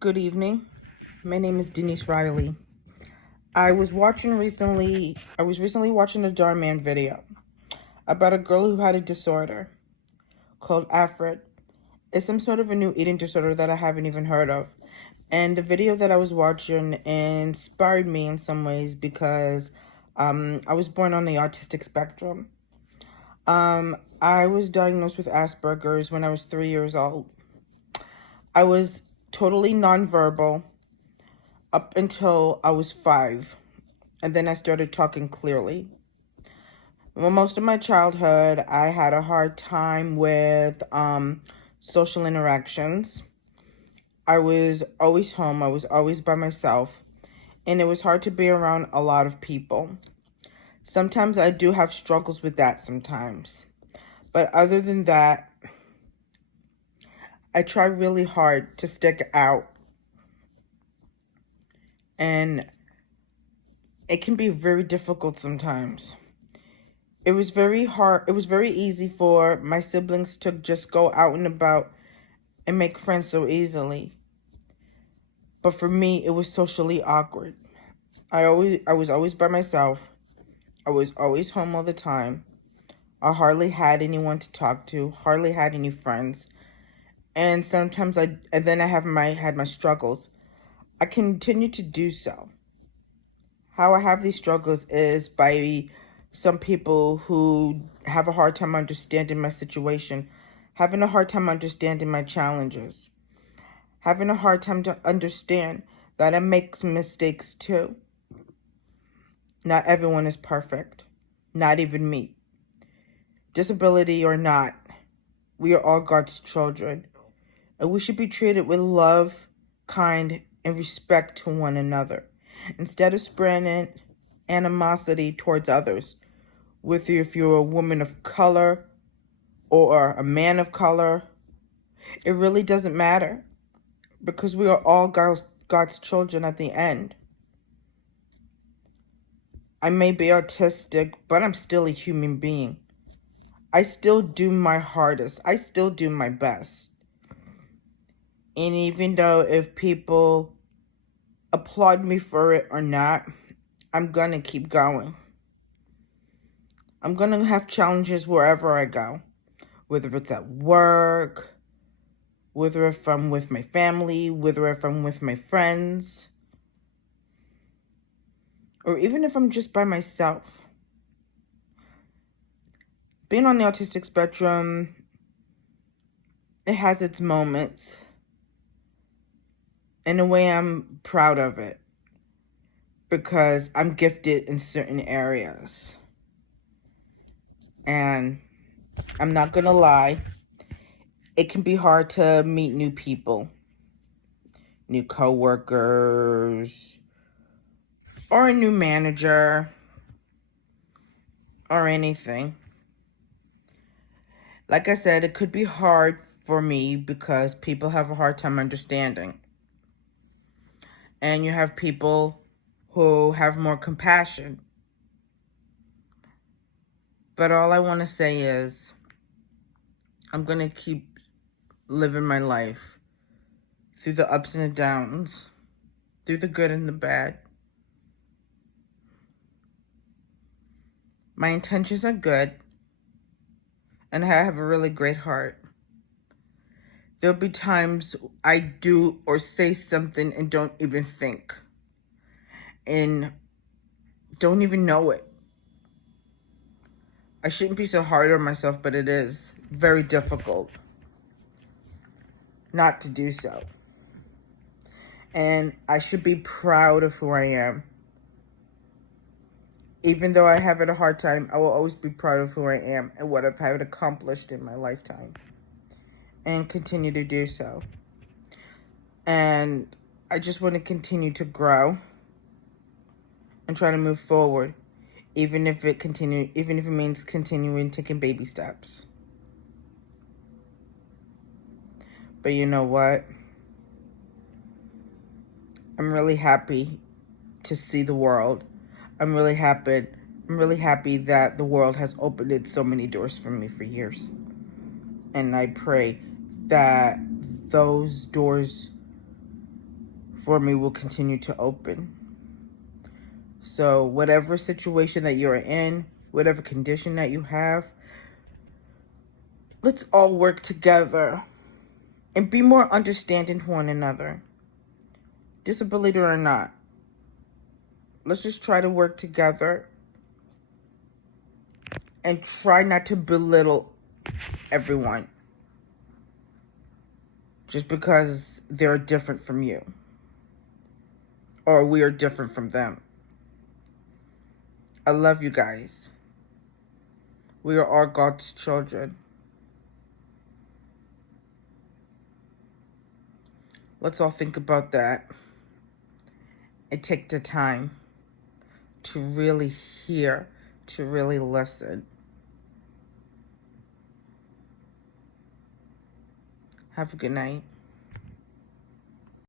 Good evening. My name is Denise Riley. I was recently watching a Dhar Man video about a girl who had a disorder called AFRID. It's some sort of a new eating disorder that I haven't even heard of. And the video that I was watching inspired me in some ways because I was born on the autistic spectrum. I was diagnosed with Asperger's when I was 3 years old. I was totally nonverbal up until I was 5, and then I started talking clearly. Well, most of my childhood, I had a hard time with social interactions. I was always home. I was always by myself, and it was hard to be around a lot of people. Sometimes I do have struggles with that sometimes. But other than that, I try really hard to stick out. And it can be very difficult sometimes. It was very hard. It was very easy for my siblings to just go out and about and make friends so easily. But for me, it was socially awkward. I was always by myself. I was always home all the time. I hardly had anyone to talk to, hardly had any friends. And sometimes I had my struggles. I continue to do so. How I have these struggles is by some people who have a hard time understanding my situation, having a hard time understanding my challenges, having a hard time to understand that I make mistakes too. Not everyone is perfect, not even me. Disability or not, we are all God's children, and we should be treated with love, kind, and respect to one another, instead of spreading animosity towards others. Whether if you're a woman of color or a man of color, it really doesn't matter, because we are all God's children at the end. I may be autistic, but I'm still a human being. I still do my hardest. I still do my best. And even though if people applaud me for it or not, I'm going to keep going. I'm going to have challenges wherever I go, whether it's at work, whether if I'm with my family, whether if I'm with my friends, or even if I'm just by myself. Being on the autistic spectrum, it has its moments. In a way, I'm proud of it because I'm gifted in certain areas. And I'm not going to lie, it can be hard to meet new people, new coworkers, or a new manager, or anything. Like I said, it could be hard for me because people have a hard time understanding. And you have people who have more compassion. But all I want to say is, I'm going to keep living my life through the ups and the downs, through the good and the bad. My intentions are good, and I have a really great heart. There'll be times I do or say something and don't even think, and don't even know it. I shouldn't be so hard on myself, but it is very difficult not to do so. And I should be proud of who I am. Even though I have a hard time, I will always be proud of who I am and what I've had accomplished in my lifetime, and continue to do so. And I just want to continue to grow and try to move forward, even if it means continuing taking baby steps. But you know what? I'm really happy to see the world. I'm really happy that the world has opened so many doors for me for years. And I pray that those doors for me will continue to open. So whatever situation that you're in, whatever condition that you have, let's all work together and be more understanding to one another. Disability or not, let's just try to work together and try not to belittle everyone just because they're different from you or we are different from them. I love you guys. We are all God's children. Let's all think about that and take the time to really hear, to really listen. Have a good night.